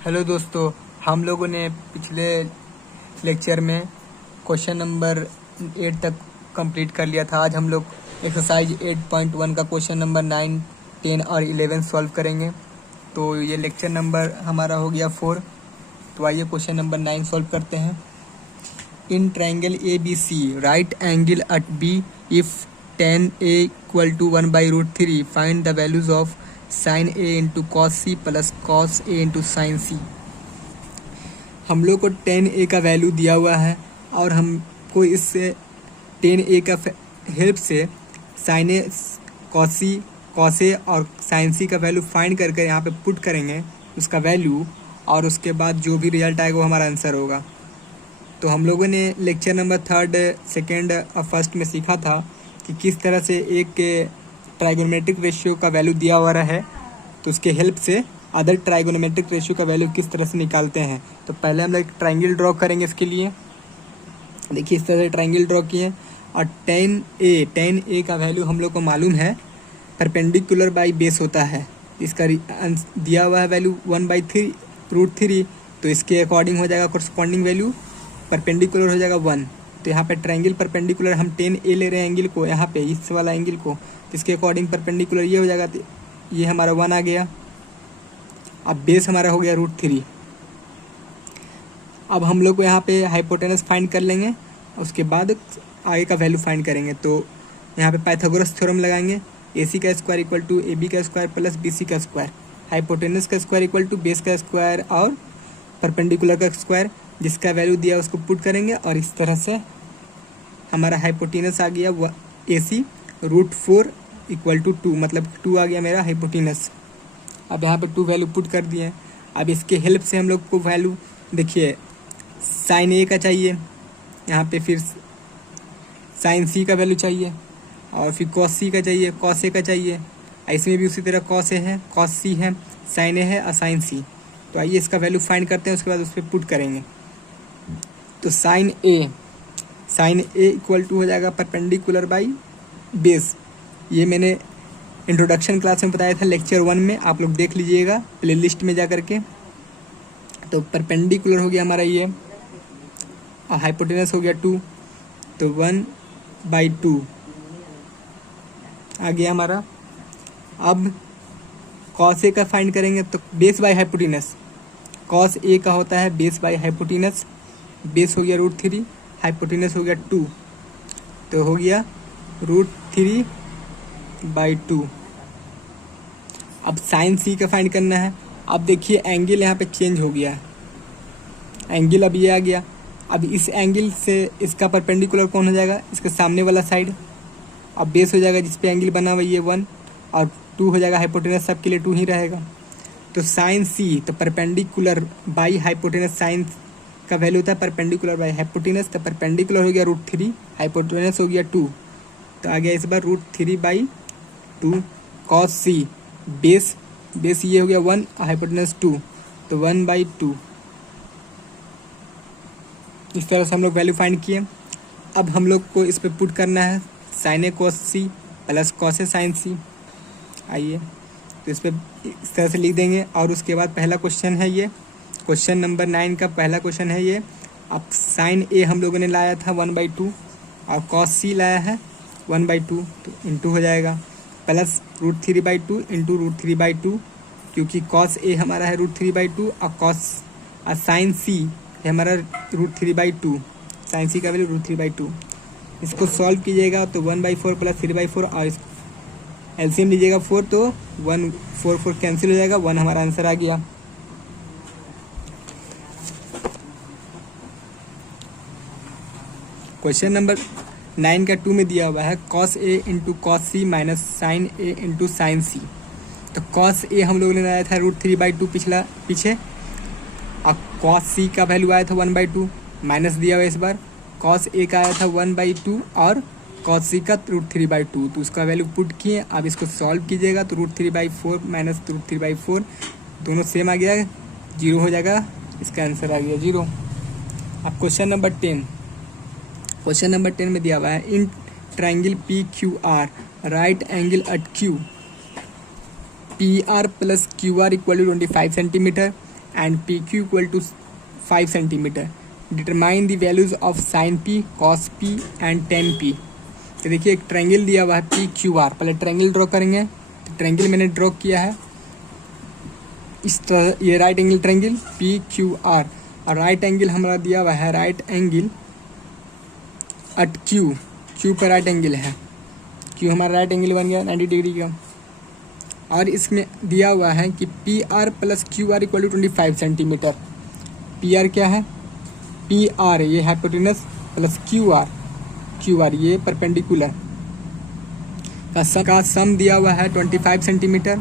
Hello दोस्तों, हम लोगों ने पिछले लेक्चर में क्वेश्चन नंबर 8 तक कंप्लीट कर लिया था। आज हम लोग एक्सरसाइज 8.1 का क्वेश्चन नंबर 9, 10 और 11 सॉल्व करेंगे। तो ये लेक्चर नंबर हमारा हो गया 4। तो आइए क्वेश्चन नंबर 9 सॉल्व करते हैं। In triangle A B C right angle at B if tan a equal to 1/√3 find the values of sin a into cos C plus cos A into sine C. हम लोग को tan a का value दिया हुआ है और हमको इससे tan a का हेल्प से sin a, cos a और sin c का वैल्यू फाइंड करके यहाँ पे पुट करेंगे उसका वैल्यू, और उसके बाद जो भी रिजल्ट आएगा वो हमारा आंसर होगा। तो हम लोगों ने लेक्चर नंबर 3, 2 और 1 में सीखा था कि किस तरह से एक ट्राइगोनोमेट्रिक रेशियो का वैल्यू दिया हुआ है तो उसके हेल्प से अदर ट्राइगोनोमेट्रिक रेशियो का वैल्यू किस तरह से निकालते हैं। तो पहले हम लोग एक ट्राइंगल ड्रॉ करेंगे। इसके लिए देखिए इस तरह से ट्राइंगल ड्रॉ किए और tan a का वैल्यू हम लोग को मालूम है परपेंडिकुलर बाई बेस होता है। इसका दिया हुआ है वैल्यू 1/√3, तो इसके अकॉर्डिंग हो जाएगा कोरस्पॉन्डिंग वैल्यू परपेंडिकुलर हो जाएगा 1। तो यहाँ पे ट्रायंगल परपेंडिकुलर हम tan a ले रहे हैं एंगल को, यहाँ पे इस वाला एंगल को, तो इसके अकॉर्डिंग परपेंडिकुलर ये हो जाएगा। तो ये हमारा 1 आ गया। अब बेस हमारा हो गया √3। अब हम लोग को यहाँ पे हाइपोटेनस फाइंड कर लेंगे, उसके बाद आगे का वैल्यू फाइंड करेंगे। तो यहाँ पे पाइथागोरस थ्योरम लगाएंगे, AC का स्क्वायर इक्वल टू AB का स्क्वायर प्लस BC का स्क्वायर, हाइपोटेनस का स्क्वायर इक्वल टू बेस का स्क्वायर और परपेंडिकुलर का स्क्वायर, जिसका वैल्यू दिया उसको पुट करेंगे और इस तरह से हमारा हाइपोटेनस आ गया AC √4 इक्वल टू 2, मतलब 2 आ गया मेरा हाइपोटेनस। अब यहाँ पे 2 वैल्यू पुट कर दिए। अब इसके हेल्प से हम लोग को वैल्यू देखिए साइन A का चाहिए, यहाँ पे फिर साइन C का वैल्यू चाहिए और फिर कॉस C का चाहिए, कॉस A का चाहिए। इसमें भी उसी तरह कॉस A है, कॉस C है, साइन A है और साइन C। तो आइए इसका वैल्यू फाइंड करते हैं, उसके बाद उस पर पुट करेंगे। तो साइन A इक्वल टू हो जाएगा परपेंडिकुलर बाई बेस। ये मैंने इंट्रोडक्शन क्लास में बताया था लेक्चर 1 में, आप लोग देख लीजिएगा प्लेलिस्ट में जा कर के। तो परपेंडिकुलर हो गया हमारा ये और हाइपोटेनस हो गया 2, तो 1/2 आ गया हमारा। अब कॉस ए का फाइंड करेंगे तो base by hypotenuse, cos A का होता है बेस बाय हाइपोटेनस। बेस हो गया √3, हाइपोटेनस हो गया 2, तो हो गया √3/2। अब साइन C का फाइंड करना है। अब देखिए एंगल यहाँ पे चेंज हो गया है, एंगल अब ये आ गया। अब इस एंगल से इसका परपेंडिकुलर कौन हो जाएगा, इसके सामने वाला साइड। अब बेस हो जाएगा जिस पे एंगल बना हुआ ये 1 और 2 हो जाएगा हाइपोटेनस, सबके लिए 2 ही रहेगा। तो साइन C तो परपेंडिकुलर बाई हाइपोटेनस, साइन का वैल्यू होता है परपेंडिकुलर बाई हाइपोटेनस, तो परपेंडिकुलर हो गया √3, हाइपोटेनस हो गया 2, तो आ गया इस बार √3/2 कॉस C। बेस ये हो गया 1 हाइपोटेनस 2, तो 1/2। इस तरह से हम लोग वैल्यू फाइंड किए। अब हम लोग को इस पे पुट करना है sine A cos C plus cos A sine C। आइए तो इस पे इस तरह से लिख देंगे और उसके बाद पहला क्वेश्चन है ये, क्वेश्चन नंबर 9 का पहला क्वेश्चन है ये। अब साइन A हम लोगों ने लाया था 1/2 और कॉस C लाया है 1/2, तो इंटू हो जाएगा प्लस √3/2 इंटू √3/2, क्योंकि कॉस A हमारा है √3/2 और साइन C है हमारा √3/2, साइन C का वैल्यू √3/2। इसको सॉल्व कीजिएगा तो 1/4 प्लस 3/4 और एलसीएम लीजिएगा 4, तो 1 4 4 कैंसिल हो जाएगा, 1 हमारा आंसर आ गया। क्वेश्चन नंबर 9 का 2 में दिया हुआ है cos A into cos C minus sine A into sine C। तो कॉस A हम लोगों ने लाया था √3/2 पीछे, और कॉस C का वैल्यू आया था 1/2, माइनस दिया हुआ इस बार कॉस A का आया था 1/2 और कॉस C का √3/2, तो उसका वैल्यू पुट किए। अब इसको सॉल्व कीजिएगा तो √3/4 माइनस √3/4 दोनों सेम आ गया, 0 हो जाएगा, इसका आंसर आ गया 0। अब क्वेश्चन नंबर 10, क्वेश्चन नंबर 10 में दिया हुआ है in triangle PQR right angle at Q PR plus QR equal to 25 centimetre and P Q equal to 5 centimetre. Determine the values of sine P, cos P and tan P. तो देखिए एक triangle दिया हुआ है P Q R, पहले triangle draw करेंगे। तो triangle मैंने ड्रॉ किया है इस तरह, ये right angle triangle P Q R, और राइट एंगल हमारा दिया हुआ है right angle at Q, Q पर राइट एंगल है, क्यू हमारा राइट एंगल बन गया 90 डिग्री का। और इसमें दिया हुआ है कि P R plus Q R equal to 25 centimetre. P R क्या है, पी आर ये हाइपोटेनस प्लस क्यू आर ये परपेंडिकुलर का सम दिया हुआ है 25 सेंटीमीटर।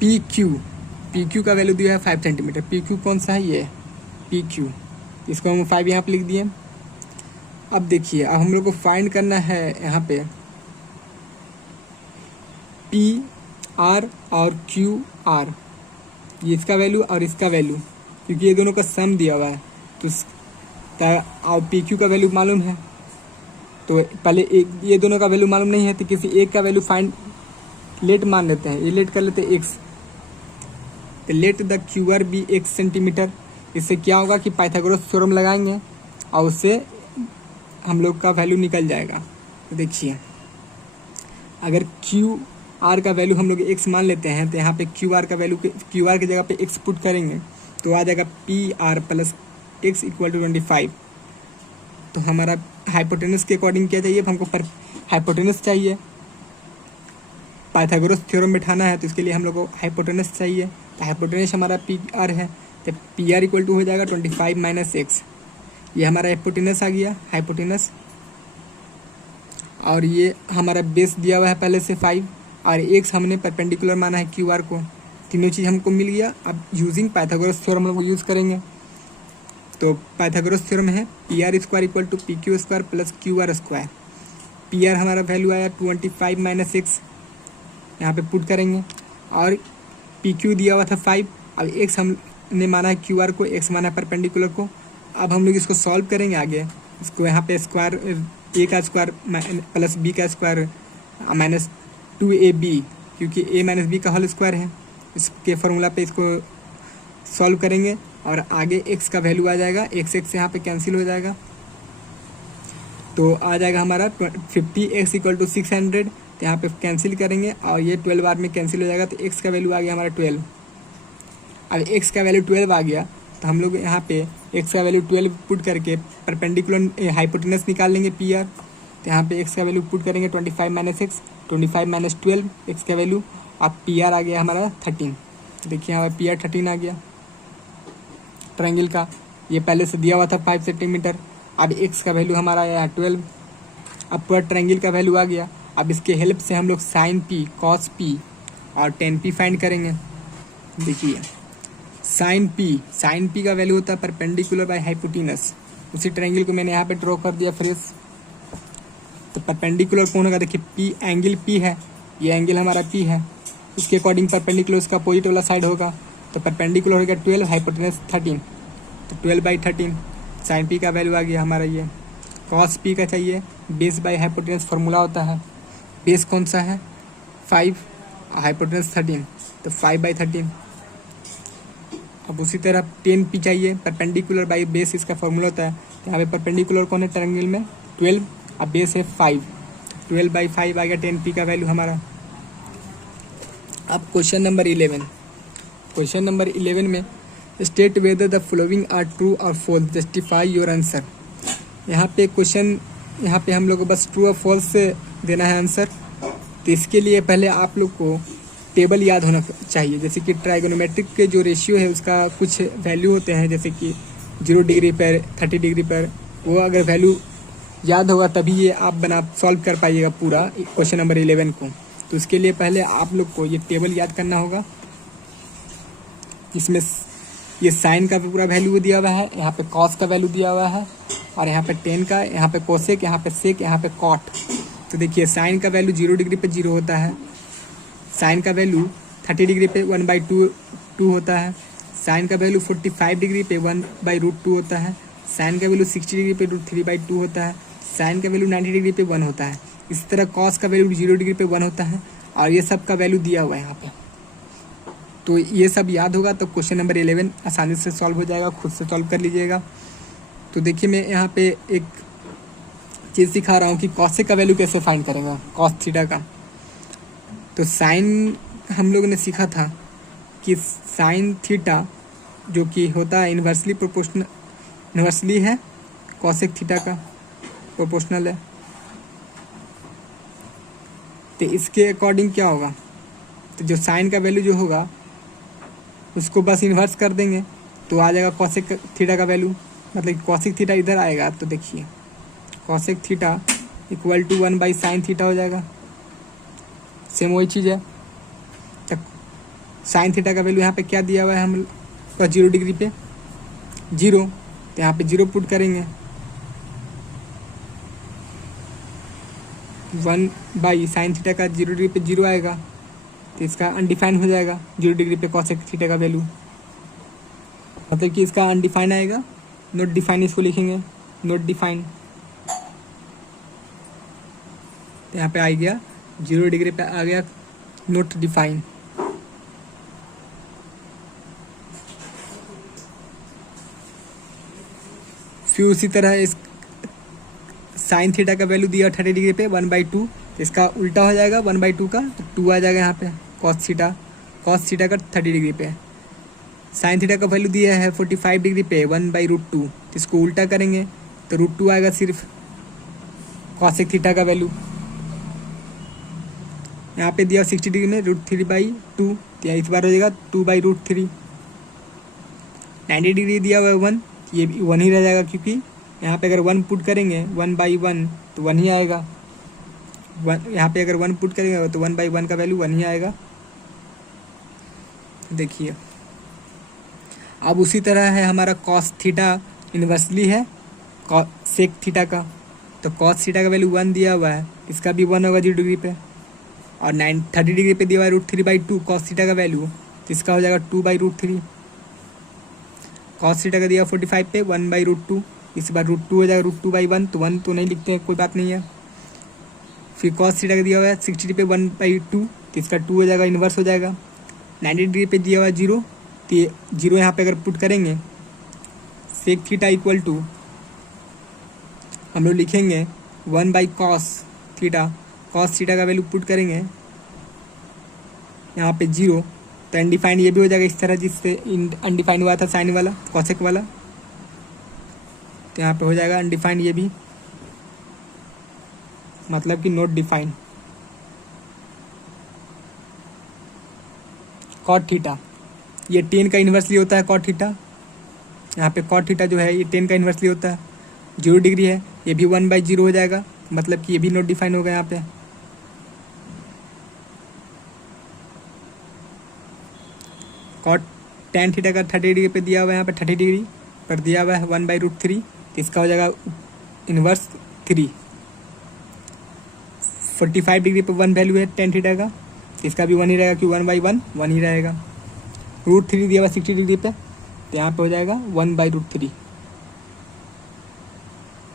पी क्यू का वैल्यू दिया है 5 सेंटीमीटर। पी क्यू कौन सा है, ये पी क्यू, इसको हम 5 यहाँ पे लिख दिए। अब देखिए अब हम लोग को फाइंड करना है यहाँ पे पी आर और क्यू आर, ये इसका वैल्यू और इसका वैल्यू, क्योंकि ये दोनों का सम दिया हुआ है। तो पी क्यू का वैल्यू मालूम है, तो पहले एक ये दोनों का वैल्यू मालूम नहीं है तो किसी एक का वैल्यू फाइंड लेट मान लेते हैं, ये लेट कर लेते हैं एक्स। तो let the Q R be x centimetre. इससे क्या होगा कि पाइथागोरस थ्योरम लगाएंगे और उससे हम लोग का वैल्यू निकल जाएगा। तो देखिए अगर क्यू आर का वैल्यू हम लोग एक्स मान लेते हैं, तो यहाँ पे क्यू आर का वैल्यू, क्यू आर की जगह पे एक्स पुट करेंगे तो आ जाएगा P R plus x equal to 25। तो हमारा हाइपोटेनस के अकॉर्डिंग क्या चाहिए, हमको पर हाइपोटेनस चाहिए, पाइथागोरस थ्योरम बैठाना है, तो इसके लिए हम लोग को हाइपोटेनस चाहिए। तो हाइपोटेनस हमारा पी आर है, तो पी आर इक्वल टू हो जाएगा 25 माइनस एक्स। ये हमारा हाइपोटेनस आ गया, हाइपोटेनस। और ये हमारा बेस दिया हुआ है पहले से 5, और एक्स हमने परपेंडिकुलर माना है क्यू आर को। तीनों चीज़ हमको मिल गया। अब यूजिंग पाइथागोरस थ्योरम हम लोग यूज़ करेंगे। तो पाइथागोरस थ्योरम है P R square equal to P Q square plus Q R square. P R हमारा वैल्यू आया 25 माइनस एक्स, यहाँ पे पुट करेंगे, और पी क्यू दिया हुआ था 5। अब एक्स हमने माना है क्यू आर को, एक्स माना है परपेंडिकुलर को। अब हम लोग इसको सॉल्व करेंगे आगे। इसको यहाँ पे स्क्वायर ए का स्क्वायर प्लस बी का स्क्वायर माइनस 2ab, क्योंकि a माइनस बी का होल स्क्वायर है, इसके फार्मूला पे इसको सॉल्व करेंगे और आगे x का वैल्यू आ जाएगा। x यहाँ पे कैंसिल हो जाएगा, तो आ जाएगा हमारा 50x इक्वल टू 600। तो यहाँ पे कैंसिल करेंगे और ये 12 बार में कैंसिल हो जाएगा, तो x का वैल्यू आ गया हमारा 12। अब x का वैल्यू 12 आ गया, तो हम लोग यहाँ पे x का वैल्यू 12 पुट करके परपेंडिकुलर हाइपोटेनस निकाल लेंगे पी आर। तो यहाँ पे x का वैल्यू पुट करेंगे 25 माइनस एक्स, 25 माइनस 12 x का वैल्यू। अब पी आर आ गया हमारा 13। देखिए हमारा पी आर 13 आ गया ट्रायंगल का। ये पहले से दिया हुआ था 5 सेंटीमीटर। अब x का वैल्यू हमारा आया है 12। अब पूरा ट्रायंगल का वैल्यू आ गया। अब इसके हेल्प से हम लोग साइन पी, कॉस पी और टेन पी फाइंड करेंगे। देखिए साइन पी का वैल्यू होता है परपेंडिकुलर बाय हाइपोटेनस। उसी ट्रायंगल को मैंने यहाँ पे ड्रॉ कर दिया फ्रेश। तो परपेंडिकुलर कौन होगा, देखिए पी एंगल पी है, ये एंगल हमारा पी है, उसके अकॉर्डिंग परपेंडिकुलर उसका अपोजिट वाला साइड होगा। तो परपेंडिकुलर हो गया 12, हाइपोटेनस 13, तो 12/13 साइन पी का वैल्यू आ गया हमारा ये। कॉस पी का चाहिए, बेस बाय हाइपोटेनस फार्मूला होता है, बेस कौन सा है 5, हाइपोटेनस 13, तो 5/13। अब उसी तरह 10p चाहिए, परपेंडिकुलर बाय बेस इसका फार्मूला होता है। यहाँ पे परपेंडिकुलर कौन है ट्रायंगल में 12, अब बेस है 5, 12/5 आ गया 10p का वैल्यू हमारा। अब क्वेश्चन नंबर 11 में state whether the following are true और फॉल्स, जस्टिफाई योर आंसर। यहाँ पे क्वेश्चन, यहाँ पे हम लोग को बस ट्रू और फॉल्स से देना है आंसर। तो इसके लिए पहले आप लोग को टेबल याद होना चाहिए। जैसे कि ट्राइगोनोमेट्रिक के जो रेशियो है उसका कुछ वैल्यू होते हैं, जैसे कि 0 डिग्री पर, 30 डिग्री पर, वो अगर वैल्यू याद होगा तभी ये आप सॉल्व कर पाइएगा पूरा क्वेश्चन नंबर 11 को। तो उसके लिए पहले आप लोग को ये टेबल याद करना होगा। इसमें ये साइन का भी पूरा वैल्यू दिया हुआ है, यहाँ पे कॉस का वैल्यू दिया हुआ है, और यहाँ पे टेन का, यहाँ पे कोसेक, यहाँ पे सेक, यहाँ पे कॉट। तो देखिए साइन का वैल्यू 0 डिग्री पे 0 होता है, साइन का वैल्यू 30 डिग्री पे 1/2 होता है, साइन का वैल्यू 45 डिग्री पे 1/√2 होता है, साइन का वैल्यू 60 डिग्री पे √3/2 होता है, साइन का वैल्यू 90 डिग्री पे 1 होता है। इसी तरह कॉस का वैल्यू 0 डिग्री पे 1 होता है, और ये सब का वैल्यू दिया हुआ है यहाँ पे। तो ये सब याद होगा तो क्वेश्चन नंबर 11 आसानी से सॉल्व हो जाएगा, खुद से सॉल्व कर लीजिएगा। तो देखिए मैं यहाँ पे एक चीज़ सिखा रहा हूँ कि कॉसेक का वैल्यू कैसे फाइंड करेंगे, कॉस थीटा का। तो साइन हम लोगों ने सीखा था कि साइन थीटा जो कि होता है इन्वर्सली है कॉसेक थीटा का, प्रोपोर्शनल है। तो इसके अकॉर्डिंग क्या होगा, तो जो साइन का वैल्यू जो होगा उसको बस इन्वर्स कर देंगे तो आ जाएगा कॉसेक थीटा का वैल्यू, मतलब कॉसेक थीटा इधर आएगा। तो देखिए cosec theta equal to 1/sin theta हो जाएगा। सेम वही चीज़ है। तो साइन थीटा का वैल्यू यहाँ पे क्या दिया हुआ है हम 0 डिग्री पे 0, तो यहाँ पे 0 पुट करेंगे, 1/sin थीटा का 0 डिग्री पे 0 आएगा, तो इसका अनडिफाइन हो जाएगा 0 डिग्री पे कॉसेक थीटा का वैल्यू, मतलब कि इसका अनडिफाइन आएगा। नॉट डिफाइन इसको लिखेंगे, नॉट डिफाइन। तो यहाँ पे आ गया 0 डिग्री पे आ गया नॉट डिफाइन। फिर उसी तरह इस साइन थीटा का वैल्यू दिया 30 डिग्री पे 1/2, तो इसका उल्टा हो जाएगा 1/2 का, तो 2 आ जाएगा यहाँ पे कॉस थीटा का 30 डिग्री पे। साइन थीटा का वैल्यू दिया है 45 डिग्री पे 1/√2, तो इसको उल्टा करेंगे तो √2 आएगा सिर्फ कॉसेक थीटा का वैल्यू। यहाँ पे दिया 60 डिग्री में √3/2, तो इस बार हो जाएगा 2/√3। 90 डिग्री दिया हुआ है 1, ये भी 1 ही रह जाएगा, क्योंकि यहाँ पे अगर 1 पुट करेंगे 1/1 तो 1 ही आएगा। यहाँ पे अगर 1 पुट करेंगे तो 1/1 का वैल्यू 1 ही आएगा। देखिए अब उसी तरह है हमारा कॉस थीटा इन्वर्सली है सेक थीटा का, तो कॉस थीटा का वैल्यू 1 दिया हुआ है, इसका भी 1 होगा 0 डिग्री पे, और 30 डिग्री पे दिया हुआ है √3/2 कॉस थीटा का वैल्यू, तो इसका हो जाएगा 2/√3। कॉस थीटा का दिया 45 पे 1/√2, इस बार √2 हो जाएगा √2/1, तो 1 तो नहीं लिखते हैं, कोई बात नहीं है। फिर कॉस थीटा का दिया हुआ है 60 डिग्री पे 1/2, तो इसका 2 हो जाएगा, इन्वर्स हो जाएगा। 90 डिग्री पे दिया हुआ है 0, तो 0 यहाँ पे अगर पुट करेंगे सेक थीटा इक्वल टू हम लोग लिखेंगे 1/cos थीटा, कॉस थीटा का वैल्यू पुट करेंगे यहाँ पे 0, तो अनडिफाइंड ये भी हो जाएगा इस तरह जिससे अनडिफाइंड हुआ था साइन वाला कॉसेक वाला, तो यहाँ पे हो जाएगा अनडिफाइंड ये भी, मतलब कि नॉट डिफाइंड। कॉट थीटा ये 10 का इन्वर्सली होता है कॉट थीटा, यहाँ पे कॉट थीटा जो है ये 10 का इन्वर्सली होता है, 0 डिग्री है, ये भी 1/0 हो जाएगा, मतलब कि ये भी नॉट डिफाइन होगा यहाँ पे। कॉट tan थीटा का 30 डिग्री पे दिया हुआ है, यहाँ पे 30 डिग्री पर दिया हुआ है 1/√3, तो इसका हो जाएगा इन्वर्स 3। 45 डिग्री पे 1 वैल्यू है tan थीटा का, तो इसका भी 1 ही रहेगा, क्योंकि 1/1 1 ही रहेगा। √3 दिया हुआ 60 डिग्री पे, तो यहाँ पे हो जाएगा 1/√3।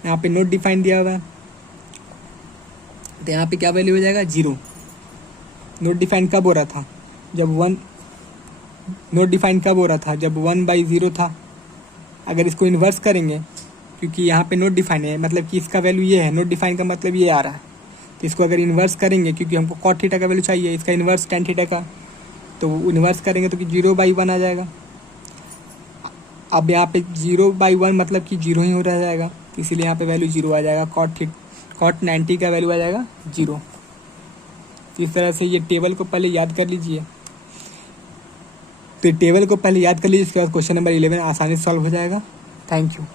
यहाँ पे नॉट डिफाइन दिया हुआ है, तो यहाँ पे क्या वैल्यू हो जाएगा 0। नॉट डिफाइन कब हो रहा था, जब 1/0 था। अगर इसको इन्वर्स करेंगे, क्योंकि यहाँ पे नॉट डिफाइन है, मतलब कि इसका वैल्यू ये है, नॉट डिफाइन का मतलब ये आ रहा है, तो इसको अगर इन्वर्स करेंगे, क्योंकि हमको कॉट थीटा का वैल्यू चाहिए, इसका इन्वर्स tan थीटा का, तो इन्वर्स करेंगे तो कि 0/1 आ जाएगा। अब यहाँ पे 0/1 मतलब कि 0 ही हो रह जाएगा, इसीलिए यहाँ पे वैल्यू 0 आ जाएगा। कॉट 90 का वैल्यू आ जाएगा 0। इस तरह से ये टेबल को पहले याद कर लीजिए, तो टेबल को पहले याद कर लीजिए, इसके बाद क्वेश्चन नंबर 11 आसानी से सॉल्व हो जाएगा। Thank you.